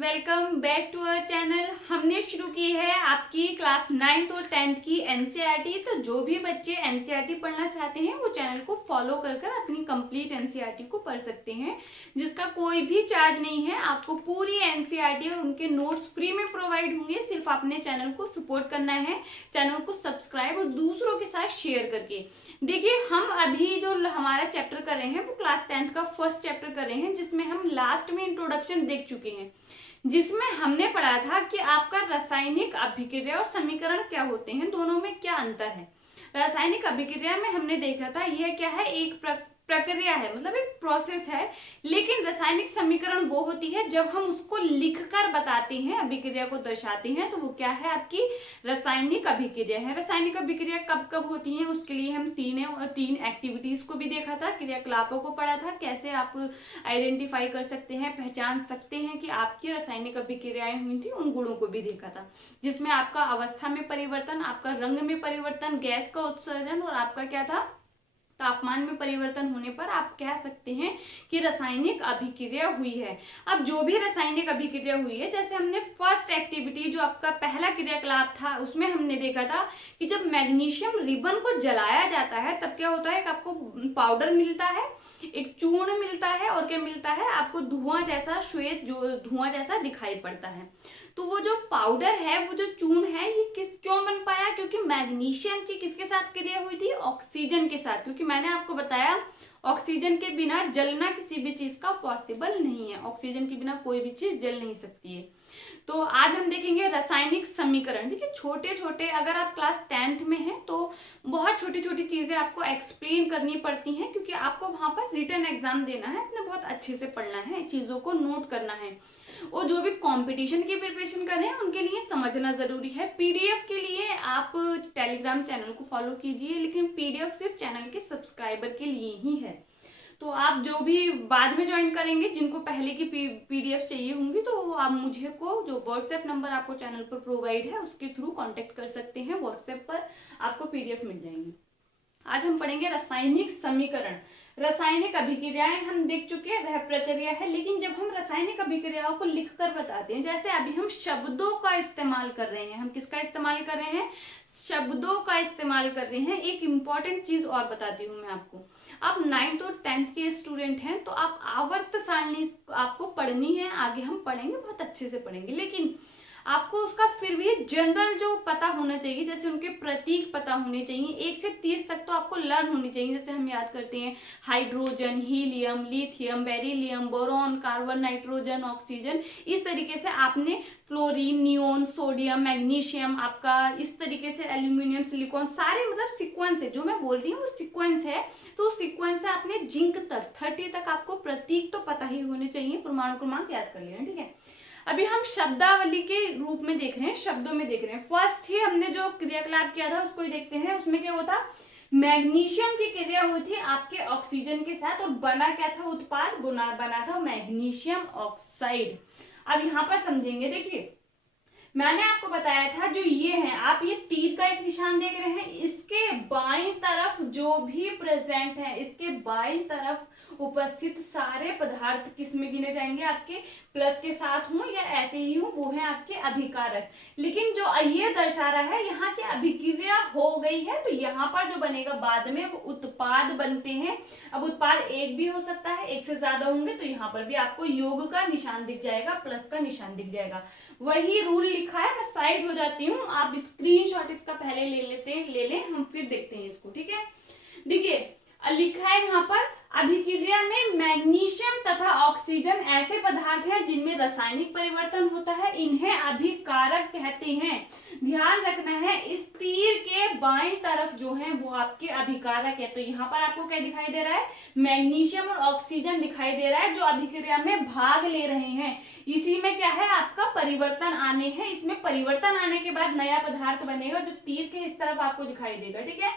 Welcome back to our channel. हमने शुरू की है आपकी क्लास 9th और 10th की एनसीईआरटी। तो जो भी बच्चे एनसीईआरटी पढ़ना चाहते हैं वो चैनल को फॉलो कर अपनी कंप्लीट एनसीईआरटी को पढ़ सकते हैं, जिसका कोई भी चार्ज नहीं है। आपको पूरी एनसीईआरटी और उनके नोट्स फ्री में प्रोवाइड होंगे। सिर्फ आपने चैनल को सपोर्ट करना है, चैनल को सब्सक्राइब और दूसरों के साथ शेयर करके। देखिए, हम अभी जो हमारा चैप्टर कर रहे हैं वो क्लास 10th का फर्स्ट चैप्टर कर रहे हैं, जिसमें हम लास्ट में इंट्रोडक्शन देख चुके हैं, जिसमें हमने पढ़ा था कि आपका रासायनिक अभिक्रिया और समीकरण क्या होते हैं, दोनों में क्या अंतर है। रासायनिक अभिक्रिया में हमने देखा था यह क्या है, एक प्रक्रिया है, मतलब एक प्रोसेस है। लेकिन रासायनिक समीकरण वो होती है जब हम उसको लिखकर बताते हैं, अभिक्रिया को दर्शाते हैं, तो वो क्या है, आपकी रासायनिक अभिक्रिया है। रासायनिक अभिक्रिया कब कब होती है, उसके लिए हम तीन एक्टिविटीज को भी देखा था, क्रियाकलापों को पढ़ा था, कैसे आप आइडेंटिफाई कर सकते हैं, पहचान सकते हैं कि आपकी रासायनिक अभिक्रियाएं हुई थी, उन गुणों को भी देखा था, जिसमें आपका अवस्था में परिवर्तन, आपका रंग में परिवर्तन, गैस का उत्सर्जन और आपका क्या था, तापमान में परिवर्तन होने पर आप कह सकते हैं कि रासायनिक अभिक्रिया हुई है। अब जो भी रासायनिक अभिक्रिया हुई है, जैसे हमने फर्स्ट एक्टिविटी जो आपका पहला क्रियाकलाप था उसमें हमने देखा था कि जब मैग्नीशियम रिबन को जलाया जाता है तब क्या होता है कि आपको पाउडर मिलता है, एक चूर्ण मिलता है और क्या मिलता है, आपको धुआं जैसा, श्वेत जो धुआं जैसा दिखाई पड़ता है। तो वो जो पाउडर है, वो जो चूर्ण है, ये क्यों बन पाया, क्योंकि मैग्नीशियम की किसके साथ क्रिया हुई थी, ऑक्सीजन के साथ। क्योंकि मैंने आपको बताया ऑक्सीजन के बिना जलना किसी भी चीज का पॉसिबल नहीं है, ऑक्सीजन के बिना कोई भी चीज जल नहीं सकती है। तो आज हम देखेंगे रासायनिक समीकरण। देखिए, छोटे छोटे, अगर आप क्लास 10th में हैं तो बहुत छोटी छोटी चीजें आपको एक्सप्लेन करनी पड़ती हैं, क्योंकि आपको वहां पर रिटन एग्जाम देना है, अपने बहुत अच्छे से पढ़ना है, चीजों को नोट करना है। और जो भी कंपटीशन की प्रिपरेशन कर रहे हैं उनके लिए समझना जरूरी है। पीडीएफ के लिए आप टेलीग्राम चैनल को फॉलो कीजिए, लेकिन पीडीएफ सिर्फ चैनल के सब्सक्राइबर के लिए ही है। तो आप जो भी बाद में ज्वाइन करेंगे, जिनको पहले की पीडीएफ चाहिए होंगी, तो आप मुझे को जो व्हाट्सएप नंबर आपको चैनल पर प्रोवाइड है उसके थ्रू कांटेक्ट कर सकते हैं। व्हाट्सएप पर आपको पीडीएफ मिल जाएंगी। आज हम पढ़ेंगे रासायनिक समीकरण। रासायनिक अभिक्रियाएं हम देख चुके हैं, वह प्रक्रिया है। लेकिन जब हम रासायनिक अभिक्रियाओं को लिखकर बताते हैं, जैसे अभी हम शब्दों का इस्तेमाल कर रहे हैं, हम किसका इस्तेमाल कर रहे हैं, शब्दों का इस्तेमाल कर रहे हैं। एक इंपॉर्टेंट चीज और बताती हूँ मैं आपको। आप 9th और 10th के स्टूडेंट हैं तो आप आवर्त सारणी आपको पढ़नी है, आगे हम पढ़ेंगे, बहुत अच्छे से पढ़ेंगे। लेकिन आपको उसका फिर भी जनरल जो पता होना चाहिए, जैसे उनके प्रतीक पता होने चाहिए। 1 से 30 तक तो आपको लर्न होनी चाहिए। जैसे हम याद करते हैं hydrogen, helium, lithium, beryllium, boron, carbon, nitrogen, oxygen, इस तरीके से आपने फ्लोरीन, नियोन, सोडियम, मैग्नीशियम, आपका इस तरीके से एल्यूमिनियम, सिलिकॉन, सारे मतलब सीक्वेंस है, जो मैं बोल रही हूँ वो सीक्वेंस है। तो सीक्वेंस से आपने जिंक तक 30 तक आपको प्रतीक तो पता ही होने चाहिए, परमाणु क्रमांक याद कर लेना, ठीक है। अभी हम शब्दावली के रूप में देख रहे हैं, शब्दों में देख रहे हैं। फर्स्ट ही हमने जो क्रियाकलाप किया था उसको ही देखते हैं। उसमें क्या होता, मैग्नीशियम की क्रिया हुई थी आपके ऑक्सीजन के साथ, और बना क्या था, उत्पाद बना था मैग्नीशियम ऑक्साइड। अब यहाँ पर समझेंगे। देखिए, मैंने आपको बताया था जो ये है, आप ये तीर का एक निशान देख रहे हैं, इसके बाईं तरफ जो भी प्रेजेंट है, इसके बाईं तरफ उपस्थित सारे पदार्थ किस में गिने जाएंगे, आपके प्लस के साथ हो या ऐसे ही हो, वो है आपके अभिकारक। लेकिन जो ये दर्शा रहा है यहाँ की अभिक्रिया हो गई है, तो यहाँ पर जो बनेगा बाद में वो उत्पाद बनते हैं। अब उत्पाद एक भी हो सकता है, एक से ज्यादा होंगे, तो यहाँ पर भी आपको योग का निशान दिख जाएगा, प्लस का निशान दिख जाएगा। वही रूल लिखा है, मैं साइड हो जाती हूँ, आप स्क्रीनशॉट इसका पहले ले लें, हम फिर देखते हैं इसको, ठीक है। देखिए, लिखा है यहाँ पर, अभिक्रिया में मैग्नीशियम तथा ऑक्सीजन ऐसे पदार्थ हैं जिनमें रासायनिक परिवर्तन होता है, इन्हें अभिकारक कहते हैं। ध्यान रखना है, इस तीर के बाईं तरफ जो है वो आपके अभिकारक है। तो यहाँ पर आपको क्या दिखाई दे रहा है, मैग्नीशियम और ऑक्सीजन दिखाई दे रहा है, जो अभिक्रिया में भाग ले रहे हैं। इसी में क्या है, आपका परिवर्तन आने हैं, इसमें परिवर्तन आने के बाद नया पदार्थ बनेगा, जो तीर के इस तरफ आपको दिखाई देगा, ठीक है।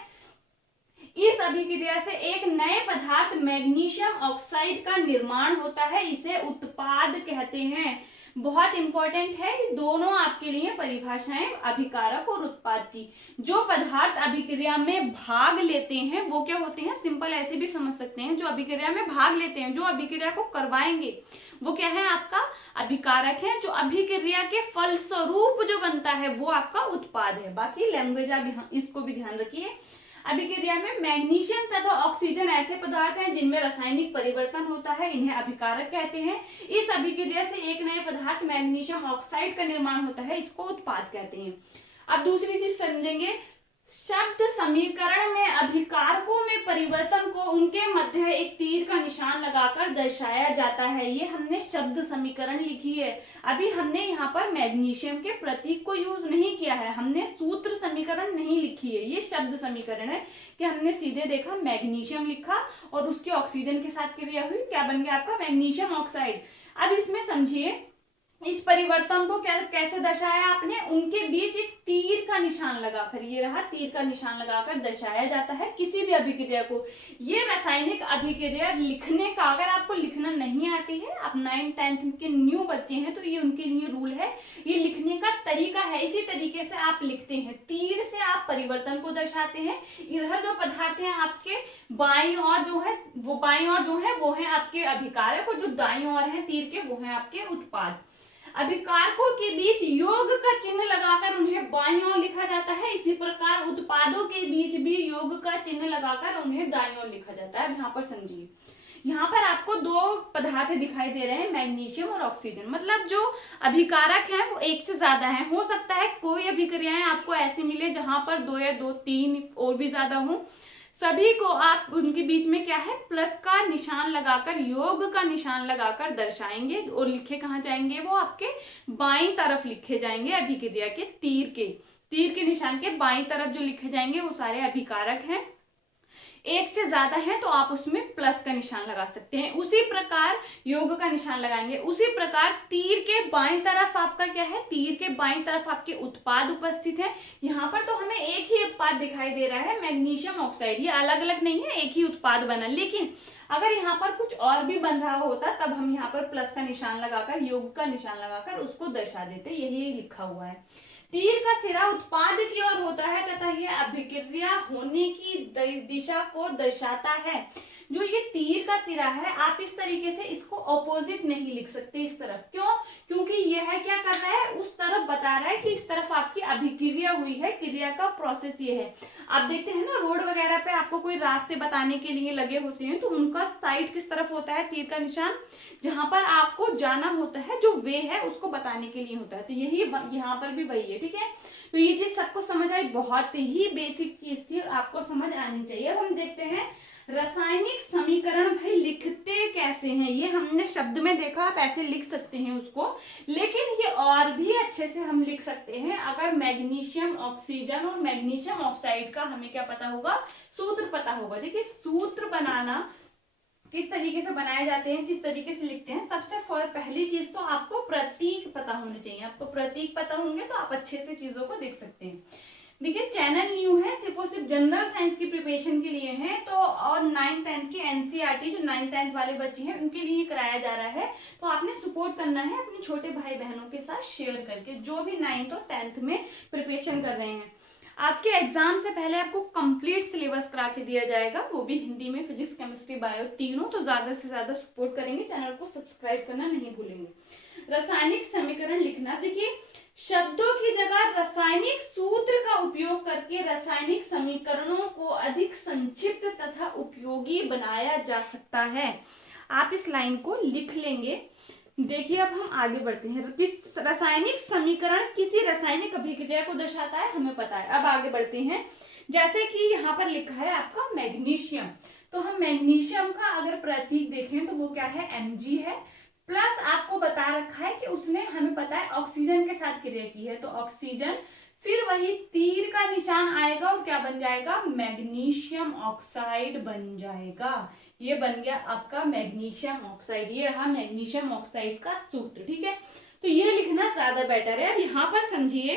इस अभिक्रिया से एक नए पदार्थ मैग्नीशियम ऑक्साइड का निर्माण होता है, इसे उत्पाद कहते हैं। बहुत इंपॉर्टेंट है, दोनों आपके लिए परिभाषाएं अभिकारक और उत्पाद की। जो पदार्थ अभिक्रिया में भाग लेते हैं वो क्या होते हैं, सिंपल ऐसे भी समझ सकते हैं, जो अभिक्रिया में भाग लेते हैं, जो अभिक्रिया को करवाएंगे वो क्या है, आपका अभिकारक है। जो अभिक्रिया के फलस्वरूप जो बनता है वो आपका उत्पाद है। बाकी लैंग्वेज आप इसको भी ध्यान रखिए। अभिक्रिया में मैग्नीशियम तथा ऑक्सीजन ऐसे पदार्थ हैं जिनमें रासायनिक परिवर्तन होता है, इन्हें अभिकारक कहते हैं। इस अभिक्रिया से एक नए पदार्थ मैग्नीशियम ऑक्साइड का निर्माण होता है, इसको उत्पाद कहते हैं। अब दूसरी चीज समझेंगे, शब्द समीकरण में अभिकारकों में परिवर्तन को उनके मध्य एक तीर का निशान लगाकर दर्शाया जाता है। ये हमने शब्द समीकरण लिखी है, अभी हमने यहाँ पर मैग्नीशियम के प्रतीक को यूज नहीं किया है, हमने सूत्र समीकरण नहीं लिखी है। ये शब्द समीकरण है कि हमने सीधे देखा मैग्नीशियम लिखा और उसके ऑक्सीजन के साथ क्रिया हुई, क्या बन गया आपका मैग्नीशियम ऑक्साइड। अब इसमें समझिए इस परिवर्तन को कैसे दर्शाया आपने, उनके बीच एक तीर का निशान लगाकर, ये रहा तीर का निशान लगाकर दर्शाया जाता है किसी भी अभिक्रिया को। ये रासायनिक अभिक्रिया लिखने का, अगर आपको लिखना नहीं आती है, आप 9th 10th के न्यू बच्चे हैं तो ये उनके लिए रूल है, ये लिखने का तरीका है, इसी तरीके से आप लिखते हैं। तीर से आप परिवर्तन को दर्शाते हैं। इधर जो पदार्थ है आपके बाईं ओर जो है वो, बाईं ओर जो है वो है आपके अभिकारक, और जो दाईं ओर है तीर के वो है आपके उत्पाद। अभिकारकों के बीच योग का चिन्ह लगाकर उन्हें बाईं ओर लिखा जाता है, इसी प्रकार उत्पादों के बीच भी योग का चिन्ह लगाकर उन्हें दाईं ओर लिखा जाता है। यहाँ पर समझिए, यहाँ पर आपको दो पदार्थ दिखाई दे रहे हैं, मैग्नीशियम और ऑक्सीजन। मतलब जो अभिकारक हैं वो एक से ज्यादा हैं। हो सकता है कोई अभिक्रियाएं आपको ऐसी मिले जहां पर 2 या 2, 3 और भी ज्यादा हो, सभी को आप उनके बीच में क्या है प्लस का निशान लगाकर, योग का निशान लगाकर दर्शाएंगे, और लिखे कहाँ जाएंगे, वो आपके बाईं तरफ लिखे जाएंगे। अभिक्रिया के तीर के निशान के बाईं तरफ जो लिखे जाएंगे वो सारे अभिकारक हैं। एक से ज्यादा है तो आप उसमें प्लस का निशान लगा सकते हैं, उसी प्रकार योग का निशान लगाएंगे। उसी प्रकार तीर के बाईं तरफ आपका क्या है, तीर के बाईं तरफ आपके उत्पाद उपस्थित है। यहाँ पर तो हमें एक ही उत्पाद दिखाई दे रहा है, मैग्नीशियम ऑक्साइड, ये अलग अलग नहीं है, एक ही उत्पाद बना। लेकिन अगर यहाँ पर कुछ और भी बन रहा होता तब हम यहाँ पर प्लस का निशान लगाकर, योग का निशान लगाकर उसको दर्शा देते, यही लिखा हुआ है। तीर का सिरा उत्पाद की ओर होता है तथा यह अभिक्रिया होने की दिशा को दर्शाता है। जो ये तीर का सिरा है, आप इस तरीके से इसको ऑपोजिट नहीं लिख सकते इस तरफ। क्यों? क्योंकि यह क्या कर रहा है, उस तरफ बता रहा है कि इस तरफ आपकी अभिक्रिया हुई है, क्रिया का प्रोसेस ये है। आप देखते हैं ना रोड वगैरह पे आपको कोई रास्ते बताने के लिए लगे होते हैं तो उनका साइड किस तरफ होता है, तीर का निशान जहां पर आपको जाना होता है, जो वे है उसको बताने के लिए होता है। तो यही यहाँ पर भी वही है, ठीक है। तो ये चीज सबको समझ आई, बहुत ही बेसिक चीज थी और आपको समझ आनी चाहिए। अब हम देखते हैं रासायनिक समीकरण भाई लिखते कैसे हैं। ये हमने शब्द में देखा, आप ऐसे लिख सकते हैं उसको, लेकिन ये और भी अच्छे से हम लिख सकते हैं अगर मैग्नीशियम ऑक्सीजन और मैग्नीशियम ऑक्साइड का हमें क्या पता होगा, सूत्र पता होगा। देखिए सूत्र बनाना किस तरीके से बनाए जाते हैं, किस तरीके से लिखते हैं। सबसे पहली चीज तो आपको प्रतीक पता होने चाहिए। आपको प्रतीक पता होंगे तो आप अच्छे से चीजों को देख सकते हैं। देखिए चैनल न्यू है, सिर्फ और सिर्फ जनरल साइंस की प्रिपरेशन के लिए है, तो और 9th 10th की एनसीईआरटी जो 9th 10th वाले बच्चे हैं उनके लिए कराया जा रहा है। तो आपने सपोर्ट करना है अपने छोटे भाई बहनों के साथ शेयर करके, जो भी 9th और 10th में प्रिपरेशन कर रहे हैं। आपके एग्जाम से पहले आपको कंप्लीट सिलेबस करा के दिया जाएगा, वो भी हिंदी में, फिजिक्स केमिस्ट्री बायो तीनों। तो ज्यादा से ज्यादा सपोर्ट करेंगे, चैनल को सब्सक्राइब करना नहीं भूलेंगे। रासायनिक समीकरण लिखना, देखिए शब्दों की जगह रासायनिक सूत्र का उपयोग करके रासायनिक समीकरणों को अधिक संक्षिप्त तथा उपयोगी बनाया जा सकता है। आप इस लाइन को लिख लेंगे। देखिए अब हम आगे बढ़ते हैं। किस रासायनिक समीकरण किसी रासायनिक अभिक्रिया को दर्शाता है, हमें पता है। अब आगे बढ़ते हैं, जैसे कि यहाँ पर लिखा है आपका मैग्नीशियम, तो हम मैग्नीशियम का अगर प्रतीक देखें तो वो क्या है, Mg है। प्लस आपको बता रखा है कि उसने, हमें पता है ऑक्सीजन के साथ क्रिया की है, तो ऑक्सीजन, फिर वही तीर का निशान आएगा और क्या बन जाएगा, मैग्नीशियम ऑक्साइड बन जाएगा। ये बन गया आपका मैग्नीशियम ऑक्साइड, ये रहा मैग्नीशियम ऑक्साइड का सूत्र, ठीक है। तो ये लिखना ज्यादा बेटर है। अब यहाँ पर समझिए,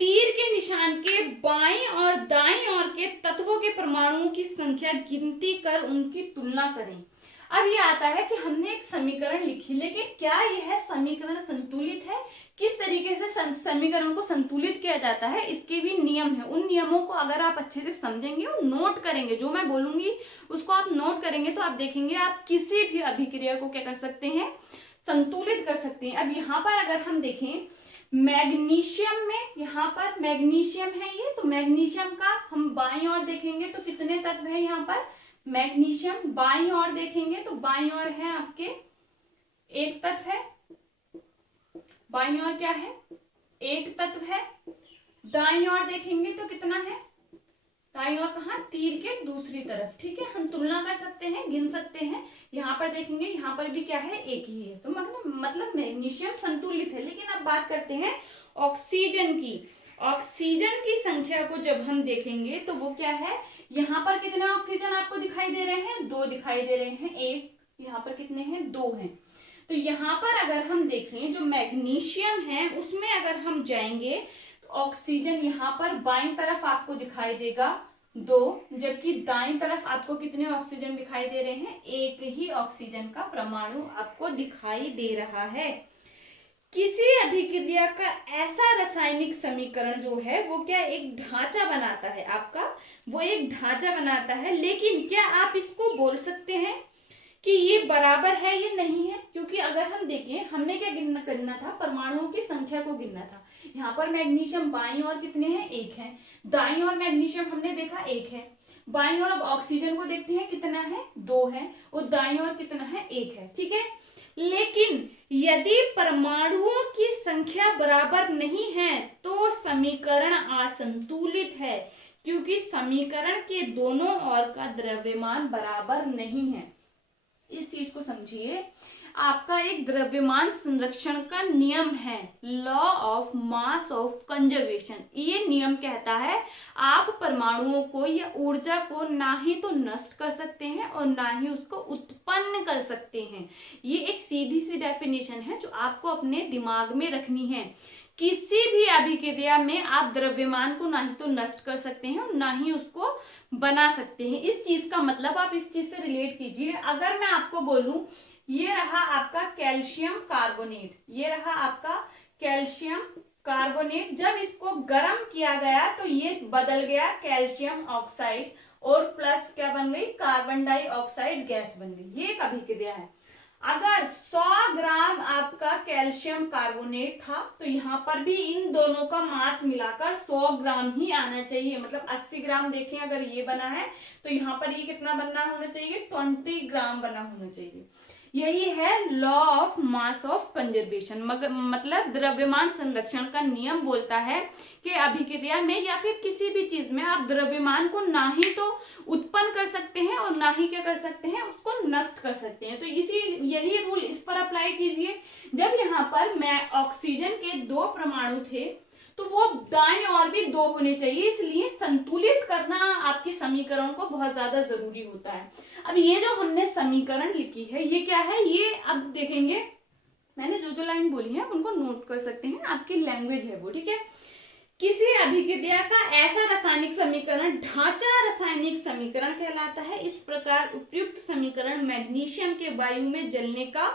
तीर के निशान के बाईं और दाईं ओर के तत्वों के परमाणुओं की संख्या गिनती कर उनकी तुलना करें। अब ये आता है कि हमने एक समीकरण लिखी, लेकिन क्या यह समीकरण संतुलित है? किस तरीके से समीकरण को संतुलित किया जाता है, इसके भी नियम है। उन नियमों को अगर आप अच्छे से समझेंगे और नोट करेंगे, जो मैं बोलूंगी उसको आप नोट करेंगे, तो आप देखेंगे आप किसी भी अभिक्रिया को क्या कर सकते हैं, संतुलित कर सकते हैं। अब यहाँ पर अगर हम देखें मैग्नीशियम में, यहाँ पर मैग्नीशियम है ये, तो मैग्नीशियम का हम बाईं ओर देखेंगे तो कितने तत्व है यहाँ पर, मैग्नीशियम बाईं ओर देखेंगे तो बाईं ओर है आपके एक तत्व है, बाईं ओर क्या है, एक तत्व है। दाईं ओर देखेंगे तो कितना है, दाईं ओर कहाँ, तीर के दूसरी तरफ, ठीक है। हम तुलना कर सकते हैं, गिन सकते हैं। यहाँ पर देखेंगे यहाँ पर भी क्या है, एक ही है, तो मतलब मैग्नीशियम संतुलित है। लेकिन अब बात करते हैं ऑक्सीजन की। ऑक्सीजन की संख्या को जब हम देखेंगे तो वो क्या है, यहाँ पर कितने ऑक्सीजन आपको दिखाई दे रहे हैं, 2 दिखाई दे रहे हैं, एक, यहाँ पर कितने हैं, 2 हैं। तो यहाँ पर अगर हम देखें जो मैग्नीशियम है उसमें अगर हम जाएंगे तो ऑक्सीजन यहाँ पर बाईं तरफ आपको दिखाई देगा 2, जबकि दाईं तरफ आपको कितने ऑक्सीजन दिखाई दे रहे हैं, एक ही ऑक्सीजन का परमाणु आपको दिखाई दे रहा है। किसी अभिक्रिया का ऐसा रासायनिक समीकरण जो है वो क्या एक ढांचा बनाता है आपका, वो एक ढांचा बनाता है। लेकिन क्या आप इसको बोल सकते हैं कि ये बराबर है या नहीं है? क्योंकि अगर हम देखें हमने क्या गिनना था, परमाणुओं की संख्या को गिनना था। यहाँ पर मैग्नीशियम बाईं ओर कितने हैं, एक है, दाईं ओर मैग्नीशियम हमने देखा एक है, बाईं ओर अब ऑक्सीजन को देखते हैं कितना है, 2 है, और दाईं ओर कितना है, एक है, ठीक है। लेकिन यदि परमाणुओं की संख्या बराबर नहीं है तो समीकरण असंतुलित है, क्योंकि समीकरण के दोनों ओर का द्रव्यमान बराबर नहीं है। इस चीज को समझिए, आपका एक द्रव्यमान संरक्षण का नियम है, law of mass of conservation. ये नियम कहता है आप परमाणुओं को या ऊर्जा को ना ही तो नष्ट कर सकते हैं और ना ही उसको उत्पन्न कर सकते हैं। ये एक सीधी सी डेफिनेशन है जो आपको अपने दिमाग में रखनी है। किसी भी अभिक्रिया में आप द्रव्यमान को ना ही तो नष्ट कर सकते हैं और ना ही उसको बना सकते हैं। इस चीज का मतलब आप इस चीज से रिलेट कीजिए। अगर मैं आपको बोलूं ये रहा आपका कैल्शियम कार्बोनेट, ये रहा आपका कैल्शियम कार्बोनेट, जब इसको गर्म किया गया तो ये बदल गया कैल्शियम ऑक्साइड और प्लस क्या बन गई, कार्बन डाइऑक्साइड गैस बन गई। ये एक अभिक्रिया है। अगर 100 ग्राम आपका कैल्शियम कार्बोनेट था तो यहाँ पर भी इन दोनों का मास मिलाकर 100 ग्राम ही आना चाहिए। मतलब 80 ग्राम देखें अगर ये बना है तो यहाँ पर ये कितना बनना होना चाहिए, 20 ग्राम बना होना चाहिए। यही है law of mass of conservation. मतलब द्रव्यमान संरक्षण का नियम बोलता है कि अभिक्रिया में या फिर किसी भी चीज में आप द्रव्यमान को ना ही तो उत्पन्न कर सकते हैं और ना ही क्या कर सकते हैं, उसको नष्ट कर सकते हैं। तो यही रूल इस पर अप्लाई कीजिए। जब यहाँ पर मैं ऑक्सीजन के 2 परमाणु थे तो वो दाएं और भी 2 होने चाहिए, इसलिए संतुलित करना आपके समीकरण को बहुत ज्यादा जरूरी होता है। अब ये जो हमने समीकरण लिखी है ये क्या है, ये अब देखेंगे, मैंने जो लाइन बोली है उनको नोट कर सकते हैं, आपकी लैंग्वेज है वो, ठीक है। किसी अभिक्रिया का ऐसा रासायनिक समीकरण ढांचा रासायनिक समीकरण कहलाता है। इस प्रकार उपयुक्त समीकरण मैग्नीशियम के वायु में जलने का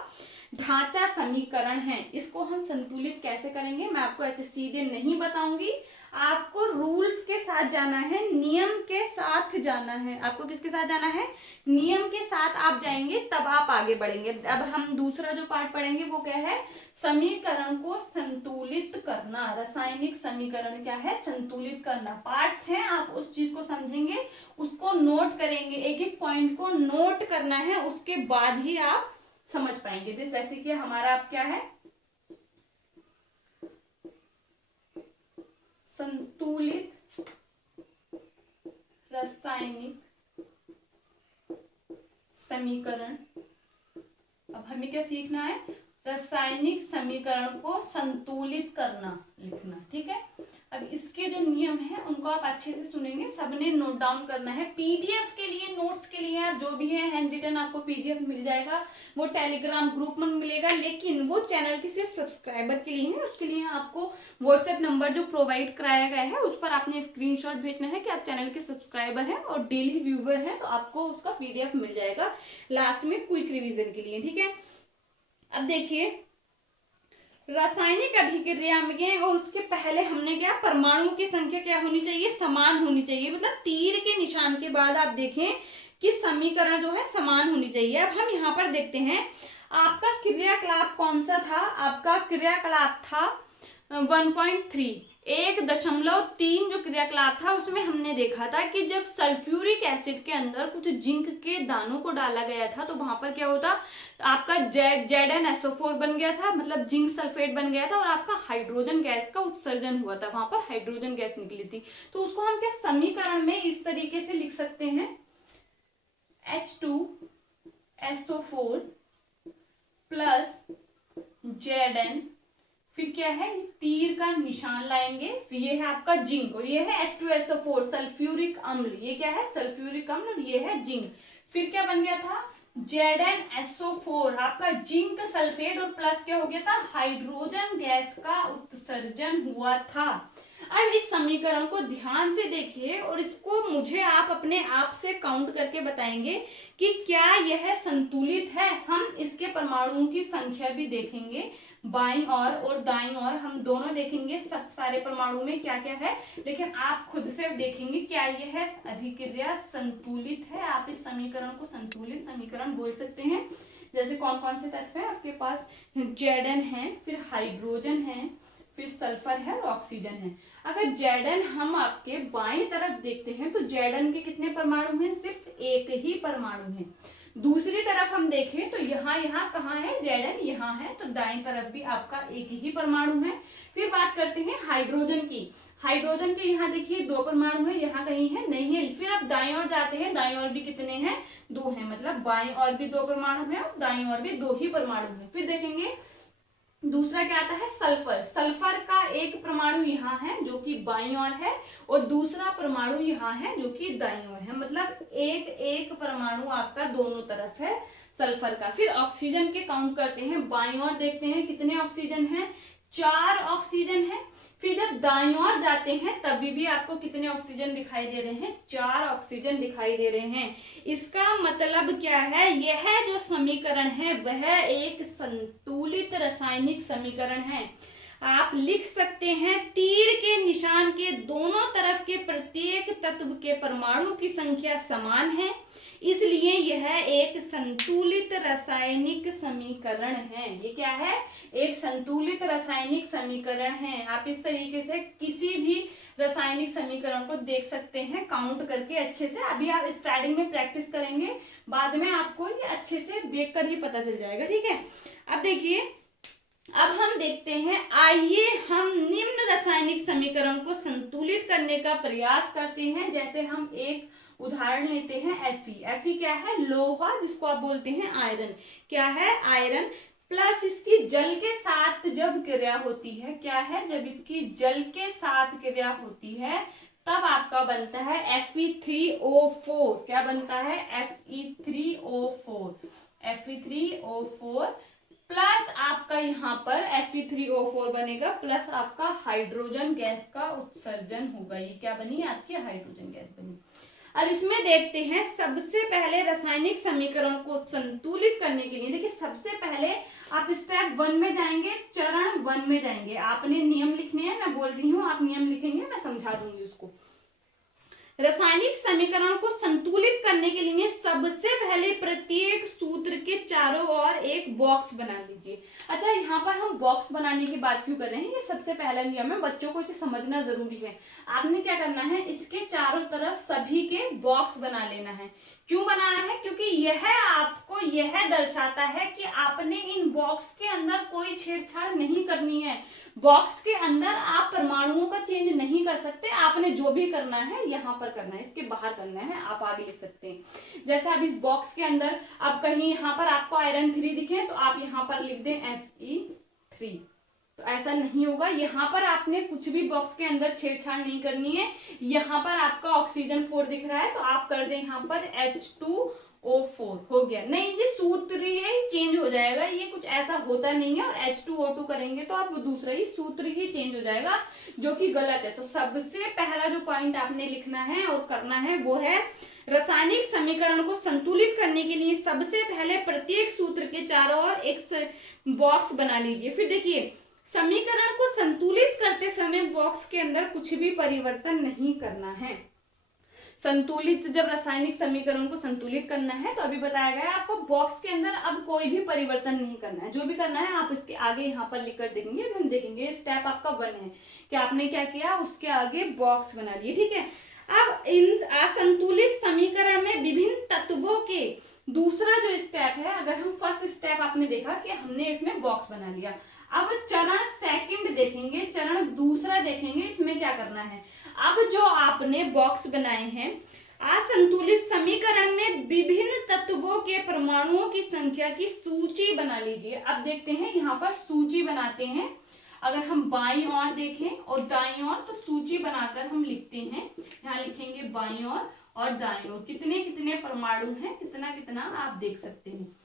ढांचा समीकरण है। इसको हम संतुलित कैसे करेंगे मैं आपको ऐसे सीधे नहीं बताऊंगी, आपको रूल्स के साथ जाना है, नियम के साथ जाना है। आपको किसके साथ जाना है, नियम के साथ आप जाएंगे तब आप आगे बढ़ेंगे। अब हम दूसरा जो पार्ट पढ़ेंगे वो क्या है, समीकरण को संतुलित करना। रासायनिक समीकरण क्या है, संतुलित करना। पार्ट्स हैं, आप उस चीज को समझेंगे, उसको नोट करेंगे, एक एक पॉइंट को नोट करना है, उसके बाद ही आप समझ पाएंगे। जैसे कि हमारा अब क्या है, संतुलित रासायनिक समीकरण। अब हमें क्या सीखना है, रासायनिक समीकरण को संतुलित करना, लिखना, ठीक है। अब इसके जो नियम है उनको आप अच्छे से सुनेंगे, सबने नोट डाउन करना है। पीडीएफ के लिए, नोट्स के लिए आप जो भी है हैंड रिटन आपको पीडीएफ मिल जाएगा, वो टेलीग्राम ग्रुप में मिलेगा, लेकिन वो चैनल के सिर्फ सब्सक्राइबर के लिए है। उसके लिए आपको व्हाट्सएप नंबर जो प्रोवाइड कराया गया है उस पर आपने स्क्रीनशॉट भेजना है कि आप चैनल के सब्सक्राइबर हैं और डेली व्यूवर हैं, तो आपको उसका पीडीएफ मिल जाएगा लास्ट में क्विक रिवीजन के लिए, ठीक है। अब देखिए रासायनिक अभिक्रिया में, और उसके पहले हमने क्या, परमाणु की संख्या क्या होनी चाहिए, समान होनी चाहिए। मतलब तीर के निशान के बाद आप देखें कि समीकरण जो है समान होनी चाहिए। अब हम यहाँ पर देखते हैं आपका क्रियाकलाप कौन सा था, आपका क्रियाकलाप था 1.3, 1.3 जो क्रियाकलाप था उसमें हमने देखा था कि जब सल्फ्यूरिक एसिड के अंदर कुछ जिंक के दानों को डाला गया था तो वहां पर क्या होता, तो आपका ZnSO4 बन गया था, मतलब जिंक सल्फेट बन गया था, और आपका हाइड्रोजन गैस का उत्सर्जन हुआ था, वहां पर हाइड्रोजन गैस निकली थी। तो उसको हम क्या समीकरण में इस तरीके से लिख सकते हैं, H2SO4 प्लस Zn, फिर क्या है तीर का निशान लाएंगे, ये है आपका जिंक और ये है H2SO4 सल्फ्यूरिक अम्ल, ये क्या है सल्फ्यूरिक अम्ल और ये है जिंक। फिर क्या बन गया था ZnSO4 आपका जिंक सल्फेट, और प्लस क्या हो गया था हाइड्रोजन गैस का उत्सर्जन हुआ था। अब इस समीकरण को ध्यान से देखिए और इसको मुझे आप अपने आप से काउंट करके बताएंगे कि क्या यह संतुलित है। हम इसके परमाणुओं की संख्या भी देखेंगे, बाईं ओर और दाईं ओर हम दोनों देखेंगे सब सारे परमाणु में क्या क्या है, लेकिन आप खुद से देखेंगे क्या यह अभिक्रिया संतुलित है। आप इस समीकरण को संतुलित समीकरण बोल सकते हैं। जैसे कौन कौन से तत्व है आपके पास, Zn है, फिर हाइड्रोजन है, फिर सल्फर है और ऑक्सीजन है। अगर Zn हम आपके बाईं तरफ देखते हैं तो Zn के कितने परमाणु हैं, सिर्फ एक ही परमाणु है। दूसरी तरफ हम देखें तो यहाँ कहाँ है Zn, यहाँ है, तो दाईं तरफ भी आपका एक ही परमाणु है। फिर बात करते हैं हाइड्रोजन की, हाइड्रोजन के यहाँ देखिए 2 परमाणु है, यहाँ कहीं है नहीं है। फिर आप दाईं ओर जाते हैं, दाईं ओर भी कितने हैं, 2 हैं, मतलब बाईं ओर भी 2 परमाणु है और दाईं ओर भी 2 ही परमाणु है। फिर देखेंगे दूसरा क्या आता है सल्फर, सल्फर का एक परमाणु यहाँ है जो कि बाईं ओर है और दूसरा परमाणु यहाँ है जो कि दाईं ओर है, मतलब एक एक परमाणु आपका दोनों तरफ है सल्फर का। फिर ऑक्सीजन के काउंट करते हैं, बाईं ओर देखते हैं कितने ऑक्सीजन है, 4 ऑक्सीजन है। फिर जब दाईं ओर जाते हैं तभी भी आपको कितने ऑक्सीजन दिखाई दे रहे हैं, 4 ऑक्सीजन दिखाई दे रहे हैं। इसका मतलब क्या है, यह जो समीकरण है वह एक संतुलित रासायनिक समीकरण है। आप लिख सकते हैं तीर के निशान के दोनों तरफ के प्रत्येक तत्व के परमाणु की संख्या समान है, इसलिए यह एक संतुलित रासायनिक समीकरण है। ये क्या है, एक संतुलित रासायनिक समीकरण है। आप इस तरीके से किसी भी रासायनिक समीकरण को देख सकते हैं काउंट करके अच्छे से। अभी आप स्टार्टिंग में प्रैक्टिस करेंगे, बाद में आपको ये अच्छे से देखकर ही पता चल जाएगा, ठीक है। अब देखिए, अब हम देखते हैं, आइए हम निम्न रासायनिक समीकरण को संतुलित करने का प्रयास करते हैं। जैसे हम एक उदाहरण लेते हैं Fe क्या है, लोहा जिसको आप बोलते हैं आयरन, क्या है आयरन, प्लस इसकी जल के साथ जब क्रिया होती है, क्या है जब इसकी जल के साथ क्रिया होती है तब आपका बनता है Fe3O4, क्या बनता है Fe3O4 प्लस आपका यहाँ पर Fe3O4 बनेगा, प्लस आपका हाइड्रोजन गैस का उत्सर्जन होगा। ये क्या बनी, आपकी हाइड्रोजन गैस बनी। अब इसमें देखते हैं, सबसे पहले रासायनिक समीकरण को संतुलित करने के लिए देखिए, सबसे पहले आप स्टेप 1 में जाएंगे, चरण 1 में जाएंगे। आपने नियम लिखने हैं, मैं बोल रही हूँ आप नियम लिखेंगे, मैं समझा दूंगी उसको। रासायनिक समीकरण को संतुलित करने के लिए सबसे पहले प्रत्येक सूत्र के चारों ओर एक बॉक्स बना लीजिए। अच्छा, यहाँ पर हम बॉक्स बनाने की बात क्यों कर रहे हैं, ये सबसे पहला नियम है, बच्चों को इसे समझना जरूरी है। आपने क्या करना है, इसके चारों तरफ सभी के बॉक्स बना लेना है। क्यों बनाना है, क्योंकि यह आपको यह दर्शाता है कि आपने इन बॉक्स के अंदर कोई छेड़छाड़ नहीं करनी है। बॉक्स के अंदर आप परमाणुओं का चेंज नहीं कर सकते, आपने जो भी करना है यहाँ पर करना है, इसके बाहर करना है। आप आगे लिख सकते हैं, जैसे अब इस बॉक्स के अंदर अब कहीं यहाँ पर आपको आयरन 3 दिखे तो आप यहाँ पर लिख दें Fe3, तो ऐसा नहीं होगा। यहाँ पर आपने कुछ भी बॉक्स के अंदर छेड़छाड़ नहीं करनी है। यहाँ पर आपका ऑक्सीजन 4 दिख रहा है तो आप कर दें यहाँ पर H2O4 हो गया। नहीं ये सूत्र ही चेंज हो जाएगा, ये कुछ ऐसा होता नहीं है। और H2O2 करेंगे तो आप दूसरा ही सूत्र ही चेंज हो जाएगा, जो कि गलत है। तो सबसे पहला जो पॉइंट आपने लिखना है और करना है वो है रासायनिक समीकरण को संतुलित करने के लिए सबसे पहले प्रत्येक सूत्र के चारों ओर एक बॉक्स बना लीजिए। फिर देखिए समीकरण को संतुलित करते समय बॉक्स के अंदर कुछ भी परिवर्तन नहीं करना है। संतुलित जब रासायनिक समीकरण को संतुलित करना है तो अभी बताया गया है आपको बॉक्स के अंदर अब कोई भी परिवर्तन नहीं करना है। जो भी करना है आप इसके आगे यहाँ पर लिख कर देंगे। हम देखेंगे स्टेप आपका 1 है कि आपने क्या किया, उसके आगे बॉक्स बना लिए, ठीक है। अब इन असंतुलित समीकरण में विभिन्न तत्वों के दूसरा जो स्टेप है, अगर हम फर्स्ट स्टेप आपने देखा कि हमने इसमें बॉक्स बना लिया, अब चरण सेकंड देखेंगे, चरण दूसरा देखेंगे, इसमें क्या करना है। अब जो आपने बॉक्स बनाए हैं असंतुलित समीकरण में विभिन्न तत्वों के परमाणुओं की संख्या की सूची बना लीजिए। अब देखते हैं यहाँ पर सूची बनाते हैं। अगर हम बाईं ओर देखें और दाईं ओर तो सूची बनाकर हम लिखते हैं। यहाँ लिखेंगे बाईं ओर और दाईं ओर कितने कितने परमाणु हैं, कितना कितना आप देख सकते हैं।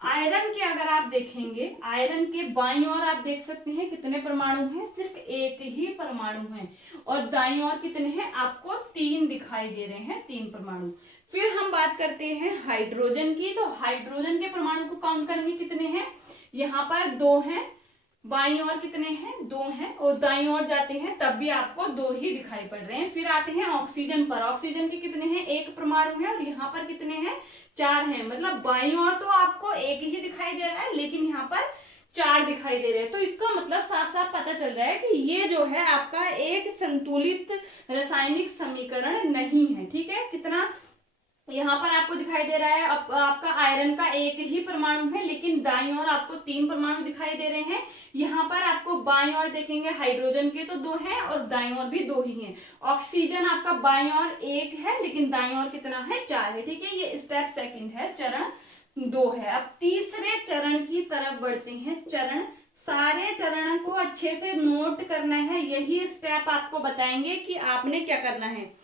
आयरन के अगर आप देखेंगे, आयरन के बाईं ओर आप देख सकते हैं कितने परमाणु हैं, सिर्फ एक ही परमाणु है। और दाईं ओर कितने हैं, आपको 3 दिखाई दे रहे हैं, 3 परमाणु। फिर हम बात करते हैं हाइड्रोजन की, तो हाइड्रोजन के परमाणु को काउंट करेंगे कितने हैं, यहाँ पर 2 हैं, बाईं ओर कितने हैं, 2 हैं, और दाईं ओर जाते हैं तब भी आपको 2 ही दिखाई पड़ रहे हैं। फिर आते हैं ऑक्सीजन पर, ऑक्सीजन के कितने हैं, 1 परमाणु है और यहाँ पर कितने हैं, 4 हैं। मतलब बाईं ओर तो आपको 1 ही दिखाई दे रहा है लेकिन यहाँ पर 4 दिखाई दे रहे हैं। तो इसका मतलब साफ साफ पता चल रहा है कि ये जो है आपका एक संतुलित रासायनिक समीकरण नहीं है, ठीक है। कितना यहाँ पर आपको दिखाई दे रहा है, आपका आयरन का 1 ही परमाणु है लेकिन दाईं ओर आपको 3 परमाणु दिखाई दे रहे हैं। यहाँ पर आपको बाईं ओर देखेंगे हाइड्रोजन के तो 2 हैं और दाईं ओर भी 2 ही हैं। ऑक्सीजन आपका बाईं ओर 1 है लेकिन दाईं ओर कितना है, 4 है, ठीक है। ये स्टेप सेकंड है, चरण 2 है। अब तीसरे चरण की तरफ बढ़ते हैं। चरण, सारे चरण को अच्छे से नोट करना है, यही स्टेप आपको बताएंगे कि आपने क्या करना है।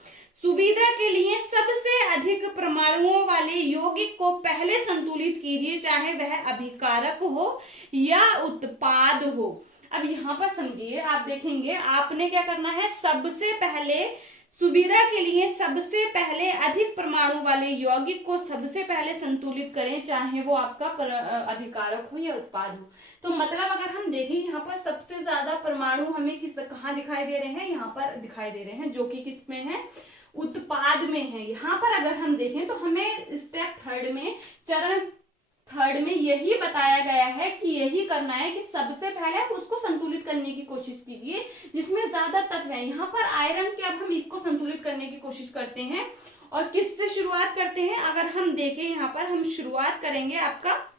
सुविधा के लिए सबसे अधिक परमाणुओं वाले यौगिक को पहले संतुलित कीजिए, चाहे वह अभिकारक हो या उत्पाद हो। अब यहाँ पर समझिए, आप देखेंगे आपने क्या करना है, सबसे पहले सुविधा के लिए सबसे पहले अधिक परमाणु वाले यौगिक को सबसे पहले संतुलित करें, चाहे वो आपका अभिकारक हो या उत्पाद हो। तो मतलब अगर हम देखें यहाँ पर सबसे ज्यादा परमाणु हमें कहाँ दिखाई दे रहे हैं, यहाँ पर दिखाई दे रहे हैं, जो कि किस में है, उत्पाद में है। यहाँ पर अगर हम देखें तो हमें स्टेप 3 में, चरण 3 में यही बताया गया है कि यही करना है कि सबसे पहले आप उसको संतुलित करने की कोशिश कीजिए जिसमें ज्यादा तत्व है। यहाँ पर आयरन के अब हम इसको संतुलित करने की कोशिश करते हैं और किससे शुरुआत करते हैं, अगर हम देखें यहाँ पर हम शुरुआत करेंगे आपका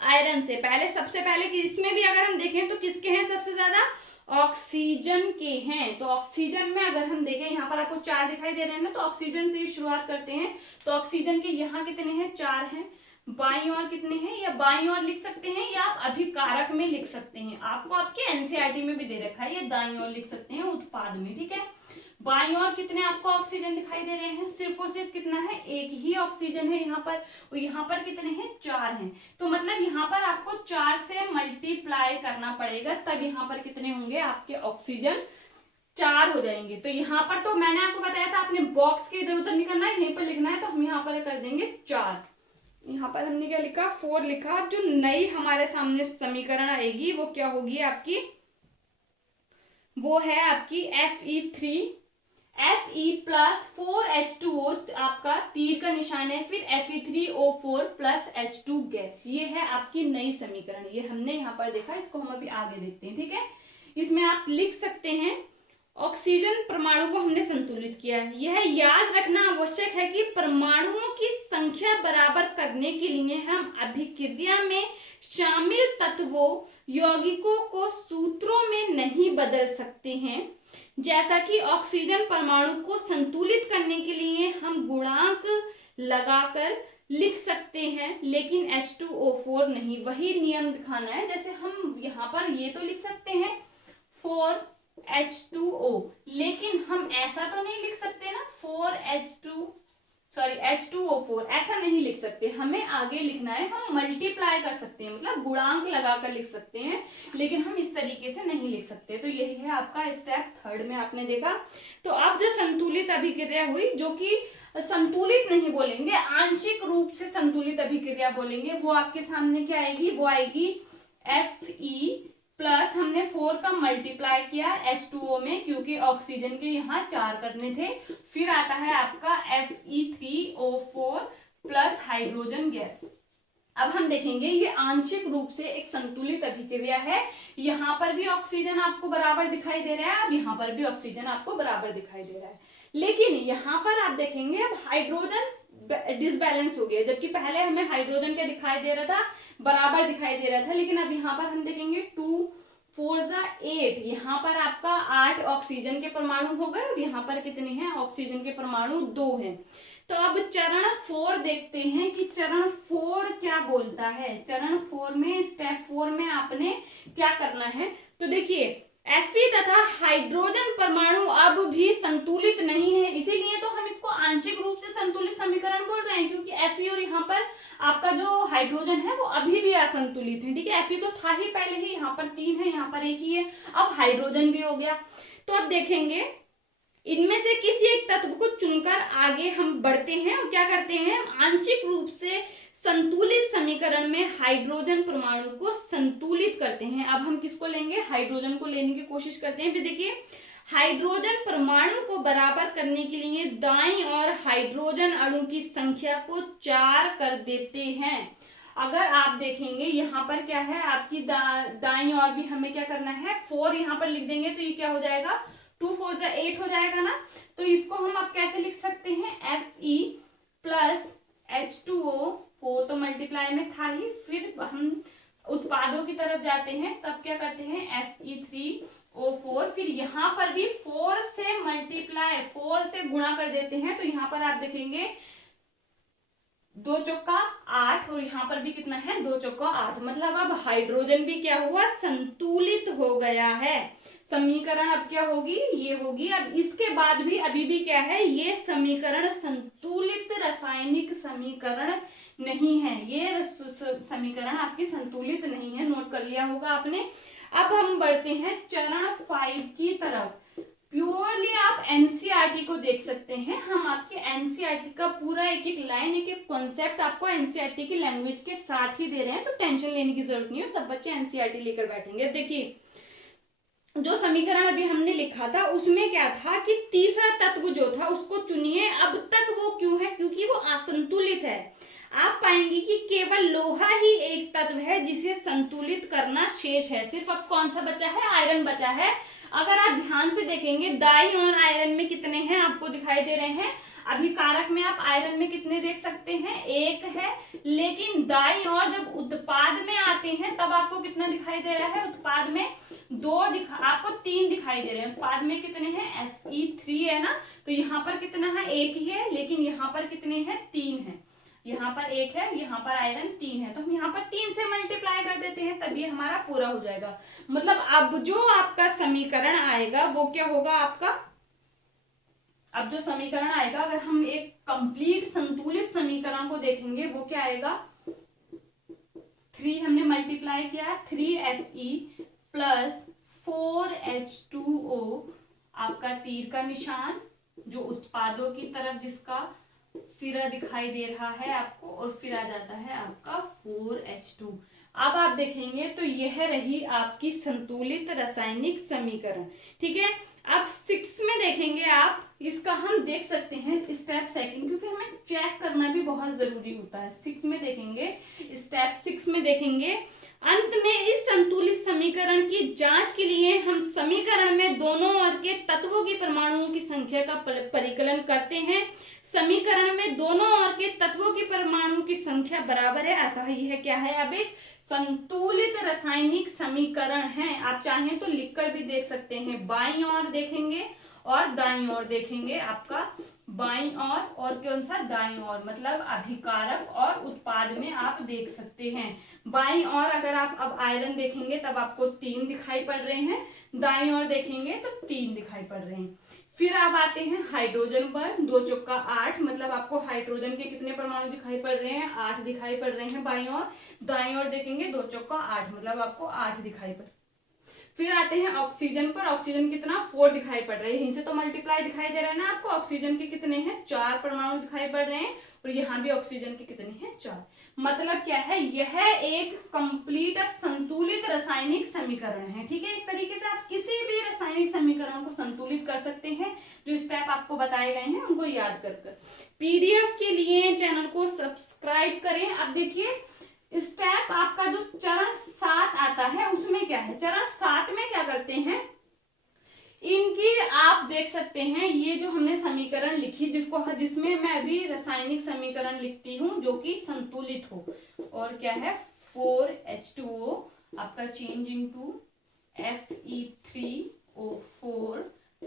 आयरन से। पहले सबसे पहले कि इसमें भी अगर हम देखें तो किसके हैं सबसे ज्यादा, ऑक्सीजन के हैं। तो ऑक्सीजन में अगर हम देखें यहाँ पर आपको 4 दिखाई दे रहे हैं ना, तो ऑक्सीजन से ही शुरुआत करते हैं। तो ऑक्सीजन के यहाँ कितने हैं, 4 हैं। बाईं ओर कितने हैं, या बाईं ओर लिख सकते हैं या आप अभिकारक में लिख सकते हैं, आपको आपके एनसीईआरटी में भी दे रखा है, या दाईं ओर लिख सकते हैं उत्पाद में, ठीक है। बाईं ओर कितने आपको ऑक्सीजन दिखाई दे रहे हैं, सिर्फ और सिर्फ कितना है, 1 ही ऑक्सीजन है यहाँ पर, और यहाँ पर कितने हैं, 4 हैं। तो मतलब यहाँ पर आपको 4 से मल्टीप्लाई करना पड़ेगा, तब यहाँ पर कितने होंगे आपके ऑक्सीजन, 4 हो जाएंगे। तो यहाँ पर तो मैंने आपको बताया था आपने बॉक्स के इधर उधर नहीं करना है, यहीं पर लिखना है। तो हम यहाँ पर कर देंगे 4, यहाँ पर हमने क्या लिखा, 4 लिखा। जो नई हमारे सामने समीकरण आएगी वो क्या होगी आपकी, वो है आपकी Fe3 Fe+4H2O, आपका तीर का निशान है, फिर Fe3O4+H2 गैस। ये है आपकी नई समीकरण, ये हमने यहाँ पर देखा, इसको हम अभी आगे देखते हैं, ठीक है। इसमें आप लिख सकते हैं ऑक्सीजन परमाणु को हमने संतुलित किया है। यह याद रखना आवश्यक है कि परमाणुओं की संख्या बराबर करने के लिए हम अभिक्रिया में शामिल तत्वों यौगिकों को सूत्रों में नहीं बदल सकते हैं। जैसा कि ऑक्सीजन परमाणु को संतुलित करने के लिए हम गुणांक लगाकर लिख सकते हैं, लेकिन H2O4 नहीं। वही नियम दिखाना है, जैसे हम यहाँ पर ये तो लिख सकते हैं 4H2O, लेकिन हम ऐसा तो नहीं लिख सकते ना H2O4 ऐसा नहीं लिख सकते। हमें आगे लिखना है, हम मल्टीप्लाई कर सकते हैं, मतलब गुणांक लगाकर लिख सकते हैं, लेकिन हम इस तरीके से नहीं लिख सकते। तो यही है आपका स्टेप थर्ड में आपने देखा। तो अब जो संतुलित अभिक्रिया हुई, जो कि संतुलित नहीं बोलेंगे, आंशिक रूप से संतुलित अभिक्रिया बोलेंगे, वो आपके सामने क्या आएगी, वो आएगी Fe प्लस हमने 4 का मल्टीप्लाई किया H2O में, क्योंकि ऑक्सीजन के यहाँ 4 करने थे। फिर आता है आपका Fe3O4 प्लस हाइड्रोजन गैस। अब हम देखेंगे ये आंशिक रूप से एक संतुलित अभिक्रिया है। यहाँ पर भी ऑक्सीजन आपको बराबर दिखाई दे रहा है, अब यहाँ पर भी ऑक्सीजन आपको बराबर दिखाई दे रहा है, लेकिन यहाँ पर आप देखेंगे अब हाइड्रोजन डिसबैलेंस हो गया। जबकि पहले हमें हाइड्रोजन क्या दिखाई दे रहा था, बराबर दिखाई दे रहा था, लेकिन अब यहाँ पर हम देखेंगे 2 4 8, यहाँ पर आपका 8 ऑक्सीजन के परमाणु हो गए और यहाँ पर कितने हैं, ऑक्सीजन के परमाणु 2 हैं। तो अब चरण 4 देखते हैं कि चरण 4 क्या बोलता है। चरण 4 में, स्टेप 4 में आपने क्या करना है, तो देखिए Fe तथा हाइड्रोजन परमाणु अब भी संतुलित नहीं है, इसीलिए तो हम इसको आंशिक रूप से संतुलित समीकरण बोल रहे हैं, क्योंकि Fe और यहाँ पर आपका जो हाइड्रोजन है वो अभी भी असंतुलित है। ठीक है, Fe तो था ही पहले ही, यहाँ पर 3 है, यहाँ पर 1 ही है, अब हाइड्रोजन भी हो गया। तो अब देखेंगे इनमें से किसी एक तत्व को चुनकर आगे हम बढ़ते हैं और क्या करते हैं, आंशिक रूप से संतुलित समीकरण में हाइड्रोजन परमाणु को संतुलित करते हैं। अब हम किसको लेंगे, हाइड्रोजन को लेने की कोशिश करते हैं। फिर देखिए हाइड्रोजन परमाणु को बराबर करने के लिए दाईं और हाइड्रोजन अणु की संख्या को 4 कर देते हैं। अगर आप देखेंगे यहाँ पर क्या है आपकी दाईं और भी हमें क्या करना है, 4 यहाँ पर लिख देंगे तो ये क्या हो जाएगा, 2 4 8 हो जाएगा ना। तो इसको हम अब कैसे लिख सकते हैं, Fe प्लस H2O4 तो मल्टीप्लाई में था ही, फिर हम उत्पादों की तरफ जाते हैं, तब क्या करते हैं Fe3O4, फिर यहाँ पर भी 4 से मल्टीप्लाई, 4 से गुणा कर देते हैं। तो यहाँ पर आप देखेंगे 2 चौका 8 और यहाँ पर भी कितना है, 2 चौका 8, मतलब अब हाइड्रोजन भी क्या हुआ, संतुलित हो गया है। समीकरण अब क्या होगी, ये होगी। अब इसके बाद भी अभी भी क्या है, ये समीकरण संतुलित रासायनिक समीकरण नहीं है, ये समीकरण आपकी संतुलित नहीं है, नोट कर लिया होगा आपने। अब हम बढ़ते हैं चरण 5 की तरफ। प्योरली आप एनसीईआरटी को देख सकते हैं, हम आपके एनसीईआरटी का पूरा एक एक लाइन, एक एक कॉन्सेप्ट आपको एनसीईआरटी की लैंग्वेज के साथ ही दे रहे हैं, तो टेंशन लेने की जरूरत नहीं है, सब बच्चे एनसीईआरटी लेकर बैठेंगे। देखिए जो समीकरण अभी हमने लिखा था उसमें क्या था कि तीसरा तत्व जो था उसको चुनिए। अब तक वो क्यों है, क्योंकि वो असंतुलित है। आप पाएंगे कि केवल लोहा ही एक तत्व है जिसे संतुलित करना शेष है। सिर्फ अब कौन सा बचा है, आयरन बचा है। अगर आप ध्यान से देखेंगे दाईं और आयरन में कितने हैं आपको दिखाई दे रहे हैं, अभी कारक में आप आयरन में कितने देख सकते हैं, 1 है, लेकिन दाईं और जब उत्पाद में आते हैं तब आपको कितना दिखाई दे रहा है, उत्पाद में 2 आपको 3 दिखाई दे रहे हैं। उत्पाद में कितने हैं, Fe3 है ना, तो यहाँ पर कितना है, 1 ही है, लेकिन यहाँ पर कितने हैं, 3 है। यहाँ पर 1 है, यहाँ पर आयरन 3 है, तो हम यहाँ पर 3 से मल्टीप्लाई कर देते हैं, तब ये हमारा पूरा हो जाएगा। मतलब अब जो आपका समीकरण आएगा वो क्या होगा आपका, अब जो समीकरण आएगा, अगर हम एक कंप्लीट संतुलित समीकरण को देखेंगे वो क्या आएगा, 3 हमने मल्टीप्लाई किया, 3Fe प्लस 4H2O, आपका तीर का निशान जो उत्पादों की तरफ जिसका सिरा दिखाई दे रहा है आपको, और फिर आ जाता है आपका 4H2। अब आप देखेंगे तो यह रही आपकी संतुलित रासायनिक समीकरण। ठीक है, अब 6 में देखेंगे आप, इसका हम देख सकते हैं स्टेप सेकंड, क्योंकि हमें चेक करना भी बहुत जरूरी होता है। 6 में देखेंगे, स्टेप 6 में देखेंगे, अंत में इस संतुलित समीकरण की जांच के लिए हम समीकरण में दोनों ओर के तत्वों की परमाणुओं की संख्या का परिकलन करते हैं। समीकरण में दोनों ओर के तत्वों की परमाणु की संख्या बराबर है, अतः यह क्या है, अब एक संतुलित रासायनिक समीकरण है। आप चाहें तो लिखकर भी देख सकते हैं, बाईं ओर देखेंगे और दाईं ओर देखेंगे, आपका बाईं और कौन सा दाईं ओर, मतलब अभिकारक और उत्पाद में आप देख सकते हैं। बाईं ओर अगर आप अब आयरन देखेंगे तब आपको 3 दिखाई पड़ रहे हैं, दाईं ओर देखेंगे तो 3 दिखाई पड़ रहे हैं। फिर आप आते हैं हाइड्रोजन पर, 2 चौका 8, मतलब आपको हाइड्रोजन के कितने परमाणु दिखाई पड़ रहे हैं, 8 दिखाई पड़ रहे हैं बाईं ओर। दाईं ओर देखेंगे 2 चौका 8, मतलब आपको 8 दिखाई पड़। फिर आते हैं ऑक्सीजन पर, ऑक्सीजन कितना 4 दिखाई पड़ रहा है, यहीं से तो मल्टीप्लाई दिखाई दे रहा है ना आपको। ऑक्सीजन के कितने हैं 4 परमाणु दिखाई पड़ रहे हैं, और यहाँ भी ऑक्सीजन के कितने हैं 4। मतलब क्या है, यह एक कंप्लीट संतुलित रासायनिक समीकरण है। ठीक है, इस तरीके से आप किसी भी रासायनिक समीकरण को संतुलित कर सकते हैं। जो स्टेप आपको बताए गए हैं उनको याद कर। पीडीएफ के लिए चैनल को सब्सक्राइब करें। अब देखिए स्टेप आपका जो चरण 7 आता है उसमें क्या है, चरण 7 में क्या करते हैं, इनकी आप देख सकते हैं ये जो हमने समीकरण लिखी, जिसमें मैं अभी रासायनिक समीकरण लिखती हूँ जो कि संतुलित हो, और क्या है 4H2O आपका change into Fe3O4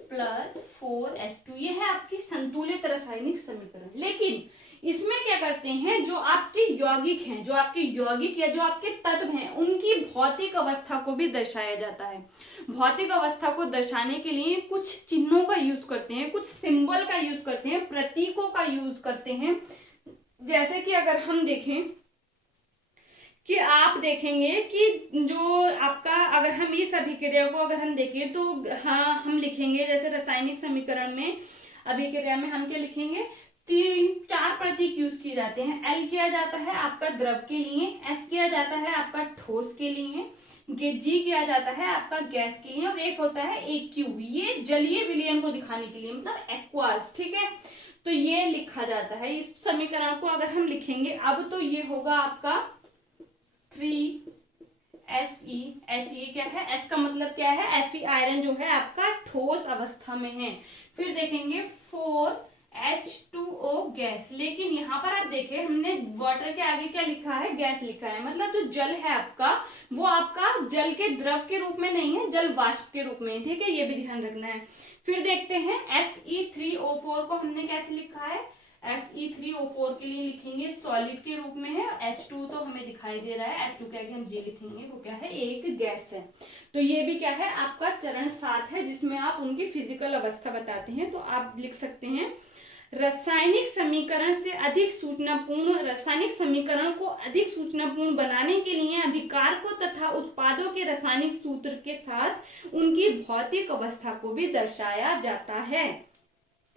plus 4H2, ये है आपकी संतुलित रासायनिक समीकरण। लेकिन इसमें क्या करते हैं, जो आपके यौगिक हैं, जो आपके यौगिक या जो आपके तत्व हैं, उनकी भौतिक अवस्था को भी दर्शाया जाता है। भौतिक अवस्था को दर्शाने के लिए कुछ चिन्हों का यूज करते हैं, कुछ सिंबल का यूज करते हैं, प्रतीकों का यूज करते हैं। जैसे कि अगर हम देखें कि आप देखेंगे कि जो आपका, अगर हम इस अभिक्रिया को अगर हम देखें तो हाँ हम लिखेंगे, जैसे रासायनिक समीकरण में अभिक्रिया में हम क्या लिखेंगे, 3-4 प्रतीक यूज किए जाते हैं। एल किया जाता है आपका द्रव के लिए, एस किया जाता है आपका ठोस के लिए, जी किया जाता है आपका गैस के लिए, और एक होता है AQ, ये जलीय विलयन को दिखाने के लिए, मतलब एक्वास। ठीक है, तो ये लिखा जाता है। इस समीकरण को अगर हम लिखेंगे अब तो ये होगा आपका 3Fe, ये क्या है, एस का मतलब क्या है, Fe आयरन जो है आपका ठोस अवस्था में है। फिर देखेंगे 4H2O गैस, लेकिन यहाँ पर आप देखें हमने वाटर के आगे क्या लिखा है, गैस लिखा है, मतलब जो जल है आपका वो आपका जल के द्रव के रूप में नहीं है, जल वाष्प के रूप में। ठीक है, ये भी ध्यान रखना है। फिर देखते हैं Fe3O4 को हमने कैसे लिखा है, Fe3O4 के लिए लिखेंगे सॉलिड के रूप में है, H2 तो हमें दिखाई दे रहा है, H2 के आगे हम J लिखेंगे, वो क्या है, एक गैस है। तो ये भी क्या है आपका चरण 7 है, जिसमें आप उनकी फिजिकल अवस्था बताते हैं। तो आप लिख सकते हैं रासायनिक समीकरण से अधिक सूचनापूर्ण, रासायनिक समीकरण को अधिक सूचनापूर्ण बनाने के लिए अभिकारकों तथा उत्पादों के रासायनिक सूत्र के साथ उनकी भौतिक अवस्था को भी दर्शाया जाता है।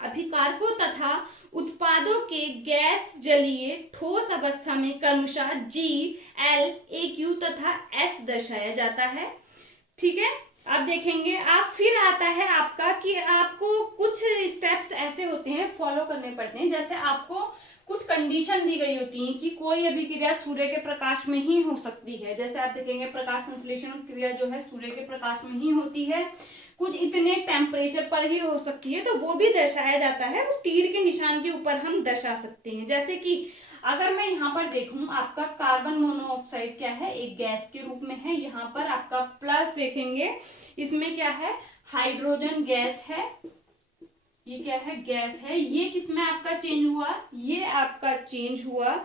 अभिकारकों तथा उत्पादों के गैस, जलीय, ठोस अवस्था में क्रमशः G, L, AQ तथा S दर्शाया जाता है। ठीक है, अब देखेंगे आप, फिर आता है आपका कि आपको कुछ स्टेप्स ऐसे होते हैं फॉलो करने पड़ते हैं। जैसे आपको कुछ कंडीशन दी गई होती है कि कोई अभिक्रिया सूर्य के प्रकाश में ही हो सकती है। जैसे आप देखेंगे प्रकाश संश्लेषण क्रिया जो है सूर्य के प्रकाश में ही होती है, कुछ इतने टेम्परेचर पर ही हो सकती है, तो वो भी दर्शाया जाता है, वो तीर के निशान के ऊपर हम दर्शा सकते हैं। जैसे कि अगर मैं यहाँ पर देखूं आपका कार्बन मोनोऑक्साइड क्या है, एक गैस के रूप में है। यहाँ पर आपका प्लस देखेंगे, इसमें क्या है, हाइड्रोजन गैस है, ये क्या है, गैस है। ये किसमें आपका चेंज हुआ, ये आपका चेंज हुआ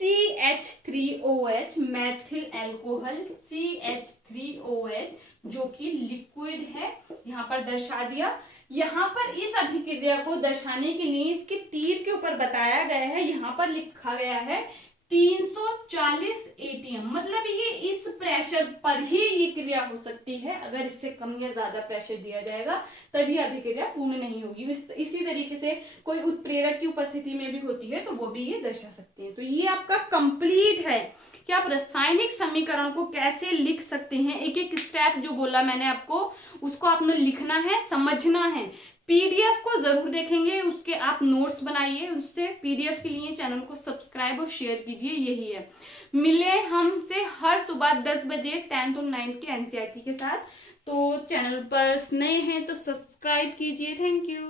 CH3OH, मैथिल एल्कोहल CH3OH, जो कि लिक्विड है, यहाँ पर दर्शा दिया। यहाँ पर इस अभिक्रिया को दर्शाने के लिए इसके तीर के ऊपर बताया गया है, यहाँ पर लिखा गया है 340 ATM, मतलब ये इस प्रेशर पर ही ये क्रिया हो सकती है। अगर इससे कम या ज्यादा प्रेशर दिया जाएगा तभी अभिक्रिया पूर्ण नहीं होगी। इसी तरीके से कोई उत्प्रेरक की उपस्थिति में भी होती है तो वो भी ये दर्शा सकते हैं। तो ये आपका कंप्लीट है कि आप रासायनिक समीकरण को कैसे लिख सकते हैं। एक एक स्टेप जो बोला मैंने आपको, उसको आपने लिखना है, समझना है। पीडीएफ को जरूर देखेंगे, उसके आप नोट्स बनाइए। उससे पीडीएफ के लिए चैनल को सब्सक्राइब और शेयर कीजिए, यही है। मिले हमसे हर सुबह 10 बजे 10th और 9th के एनसीईआरटी के साथ। तो चैनल पर नए हैं तो सब्सक्राइब कीजिए। Thank you.